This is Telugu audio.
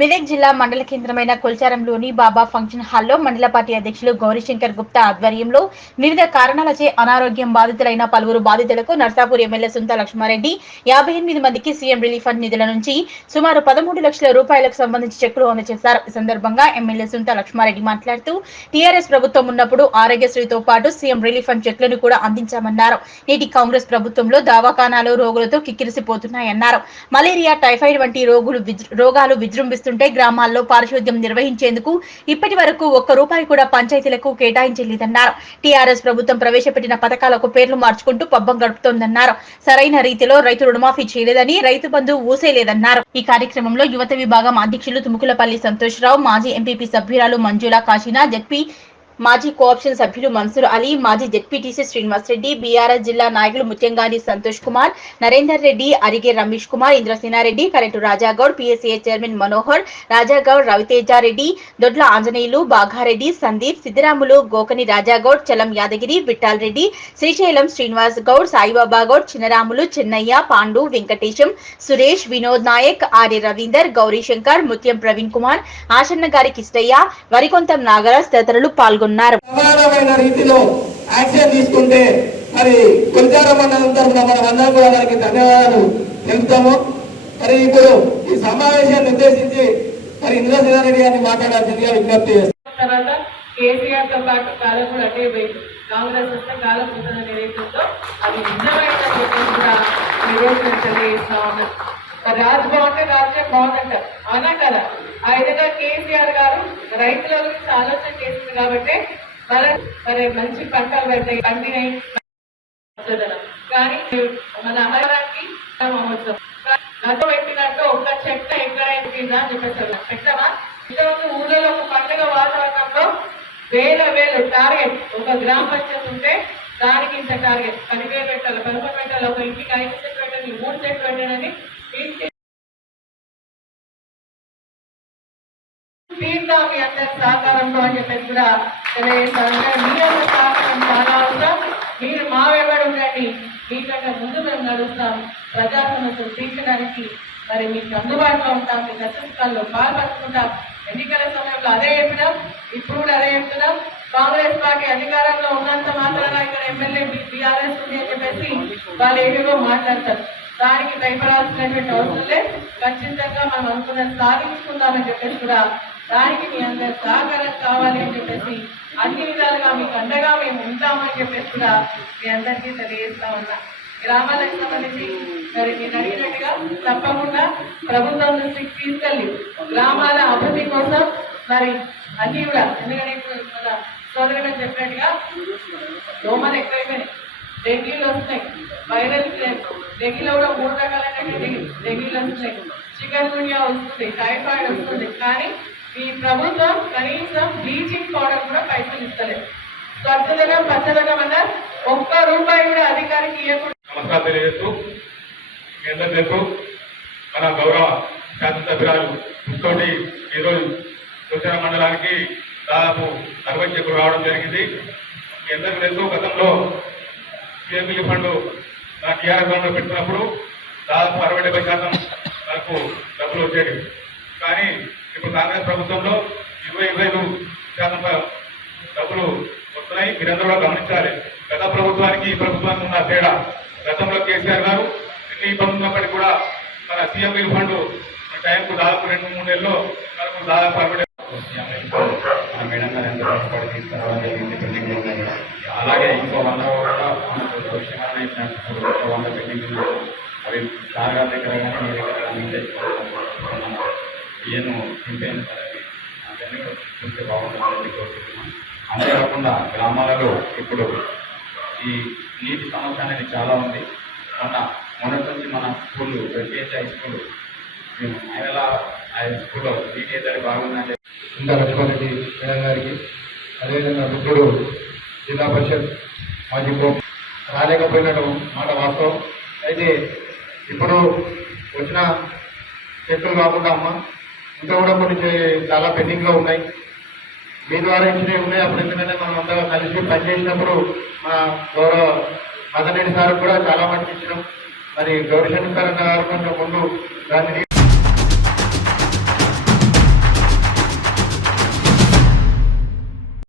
మెదక్ జిల్లా మండల కేంద్రమైన కొల్చారంలోని బాబా ఫంక్షన్ హాల్లో మండల పార్టీ అధ్యక్షులు గౌరీశంకర్ గుప్తా ఆధ్వర్యంలో వివిధ కారణాలచే అనారోగ్యం బాధితులైన పలువురు బాధితులకు నర్సాపూర్ ఎమ్మెల్యే సుంతా లక్ష్మారెడ్డి 58 మందికి సీఎం రిలీఫ్ ఫండ్ నిధుల నుంచి సుమారు 13 లక్షల రూపాయలకు సంబంధించి చెక్కులు అందజేశారు. ఈ సందర్భంగా ఎమ్మెల్యే సుంతా లక్ష్మారెడ్డి మాట్లాడుతూ టీఆర్ఎస్ ప్రభుత్వం ఉన్నప్పుడు ఆరోగ్యశ్రీతో పాటు సీఎం రిలీఫ్ ఫండ్ చెక్కులను కూడా అందించామన్నారు. నేటి కాంగ్రెస్ ప్రభుత్వంలో దవాఖానాలు రోగులతో కిక్కిరిసిపోతున్నాయన్నారు. మలేరియా, టైఫాయిడ్ వంటి రోగాలు విజృంభిస్తున్నాయి. గ్రామాల్లో పారిశుద్ధ్యం నిర్వహించేందుకు ఇప్పటి వరకు ₹1 కూడా పంచాయతీలకు కేటాయించలేదన్నారు. టీఆర్ఎస్ ప్రభుత్వం ప్రవేశపెట్టిన పథకాలకు పేర్లు మార్చుకుంటూ పబ్బం గడుపుతోందన్నారు. సరైన రీతిలో రైతు రుణమాఫీ చేయలేదని, రైతు బంధు ఊసేలేదన్నారు. ఈ కార్యక్రమంలో యువత విభాగం అధ్యక్షులు తుముకులపల్లి సంతోషరావు, మాజీ ఎంపీపీ సభ్యురాలు మంజులా కాశీనా, జెడ్పీ మాజీ కోఆప్షన్ సభ్యులు మన్సూర్ అలీ, మాజీ జెడ్పీటీసీ శ్రీనివాస్ రెడ్డి, బీఆర్ఎస్ జిల్లా నాయకులు Muthyamgani Santosh Kumar, Narender Reddy, Arige Ramesh Kumar, Indrasena Reddy, current Raja Goud, PSA chairman Manohar, Raja Goud, Raviteja Reddy, Dodla Anjaneyulu, Bagha Reddy, Sandeep, Siddiramulu, Gokani Raja Goud, Chalam Yadagiri, Vithal Reddy, Srisailam Srinivas Goud, Saibaba Goud, Chinnaramulu, Chennaiah, Pandu, Venkatesham, Suresh, Vinod Naik, Arya Raveender, Gaurishankar, Muthyam Praveen Kumar, Ashanna గారి కిష్టయ్య, వరికొంతం నాగరాజ్ తదితరులు పాల్గొన్నారు. సమానమైన రీతిలో యాక్షన్ తీసుకుంటే మరి కొల్చారం మండలం తరఫున మనం అందరం కూడా వారికి ధన్యవాదాలు తెలుపుతాము. మరి ఇప్పుడు ఈ సమావేశాన్ని ఉద్దేశించి మరి ఇంద్రసేనారెడ్డి గారిని మాట్లాడాల్సిందిగా విజ్ఞప్తి చేస్తాం. కేసీఆర్ తో పాటు కాలం కూడా అటే పోయింది. కాంగ్రెస్ వస్తే కాలం పోతుందని ఏదైతుందో అది నిజమైన తెలియజేస్తా ఉన్నారు. రాజు బాగుంటే రాజ్యం బాగుందంటారు, అవునా కదా? ఆ విధంగా కేసీఆర్ గారు రైతుల గురించి ఆలోచన చేసింది కాబట్టి మరి మంచి పంటలు పెడతాయి, పండినాయి. కానీ మన ఆహారానికి గతం పెట్టినట్టు ఒక్క చెట్ట ఎక్కడైనా అని చెప్పేస్తారు. పెట్టమా ఇంతకుముందు ఊళ్ళలో ఒక పండుగ వాతావరణంలో వేల టార్గెట్, ఒక గ్రామ పంచాయతీ ఉంటే దానికి ఇంత టార్గెట్ 10,000 పెట్టాలి, 11 పెట్టాలి, ఒక ఇంటికి 5 చెట్లు పెట్టండి, 3 చెట్లు పెట్టండి తీర్థం మీ అందరి సహకారంతో అని చెప్పేసి కూడా తెలియజేస్తాను. మీ యొక్క సహకారం చాలా అవసరం. మీరు మా వెంబడి ఉండండి, మీకంటే ముందు మేము నడుస్తాం. ప్రజా సమస్యలు తీర్చడానికి మరి మీకు అందుబాటులో ఉంటాం, మీ కష్టసుఖాల్లో పాల్పంచుకుంటాం. ఎన్నికల సమయంలో అదే చెప్పినాం, ఇప్పుడు కూడా అదే చెప్తున్నాం. కాంగ్రెస్ పార్టీ అధికారంలో ఉన్నంత మాత్రాన ఇక్కడ ఎమ్మెల్యే బీఆర్ఎస్ ఉంది అని చెప్పేసి వాళ్ళు ఏవేవో మాట్లాడతారు. దానికి భయపడాల్సినటువంటి అవసరం లేదు. ఖచ్చితంగా మనం అనుకున్నది సాధించుకుందామని చెప్పేసి కూడా దానికి మీ అందరి సహకారం కావాలి అని చెప్పేసి అన్ని విధాలుగా మీకు అండగా మేము ఉంటామని చెప్పేసి కూడా మీ అందరికీ తెలియజేస్తా ఉన్నా. గ్రామాలకు సంబంధించి మరి మీరు అడిగినట్టుగా తప్పకుండా ప్రభుత్వం దృష్టికి తీసుకెళ్ళి గ్రామాల అభివృద్ధి కోసం మరి అన్ని కూడా, ఎందుకంటే ఇప్పుడు మన సోదరుగా చెప్పినట్టుగా దోమలు ఎక్కువైపోయినాయి, డెంగీలు వస్తున్నాయి, వైరల్ డెంగీలో కూడా 3 రకాలైనటువంటి డెంగీలు వస్తున్నాయి, చికెన్ గున్యా వస్తుంది, టైఫాయిడ్ వస్తుంది. కానీ ఈ ప్రభుత్వం కనీసం బ్లీచింగ్ పౌడర్ కూడా పైసలు ఇస్తలేదు. స్వచ్ఛదనం పచ్చదనం అన్నారు, ₹1 కూడా అధికారికి ఇవ్వకుండా. నమస్కారం తెలియజేస్తూ మీ అందరూ తెలుసు మన గౌరవ శాసనసభ్యురాలు తోటి ఈరోజు కొల్చారం మండలానికి దాదాపు 60 చెక్కులు రావడం జరిగింది. మీ అందరికీ తెలుసు గతంలో సీఎం రిలీఫ్ ఫండ్ మన టీఆర్ఎస్ గవర్నమెంట్ పెట్టినప్పుడు దాదాపు 60-70% వరకు డబ్బులు వచ్చేవి. కానీ ఇప్పుడు కాంగ్రెస్ ప్రభుత్వంలో 20-25% డబ్బులు వస్తున్నాయి. మీరందరూ కూడా గమనించాలి. గత ప్రభుత్వానికి ఈ ప్రభుత్వానికి ఉన్న తేడా. గతంలో కేసీఆర్ గారు ఎన్ని ఇబ్బంది ఉన్నప్పటికీ కూడా మన సీఎం రిలీఫ్ ఫండ్ టైంకు దాదాపు 2-3 నెలల్లో మనకు దాదాపు 60 మేడం గారు ఎంత కష్టపడి తీసుకురావడం జరిగింది. పెండింగ్లు ఉన్నాయి. అలాగే ఇంకో 100 కూడా మనకు భవిష్యంగా ఇచ్చినట్టు 100 పెండింగ్లు అవి సార్ గారి దగ్గర కానీ మీ దగ్గర కానీ ఈయన నింపేను అవన్నీ చూస్తే బాగుంటుందని కోరుకుంటున్నాం. అంతేకాకుండా గ్రామాలలో ఇప్పుడు ఈ నీటి సమస్య అనేది చాలా ఉంది. మొన్నటి నుంచి మన స్కూళ్ళు జెడ్పీహెచ్ హై స్కూల్ మేము హై స్కూల్లో నీటి ఎద్దడి బాగుందని సుంతా లక్ష్మారెడ్డి మేడం గారికి, అదేవిధంగా మిత్రుడు జిల్లా పరిషత్ మాజీ రాలేకపోయినట్టు మాట వాస్తవం. అయితే ఇప్పుడు వచ్చిన చెట్లు కాకుండా అమ్మ ఇంకా కూడా కొన్ని చాలా పెండింగ్లో ఉన్నాయి. మీ ద్వారా ఇచ్చినవి ఉన్నాయి. అప్పుడు ఎందుకంటే మనం అంతా కలిసి పనిచేసినప్పుడు మా గౌరవ మదన్ రెడ్డి సార్ కూడా చాలా మంది ఇచ్చినాం. మరి గౌరీశంకర్ గారు కొంచెం ముందు దాన్ని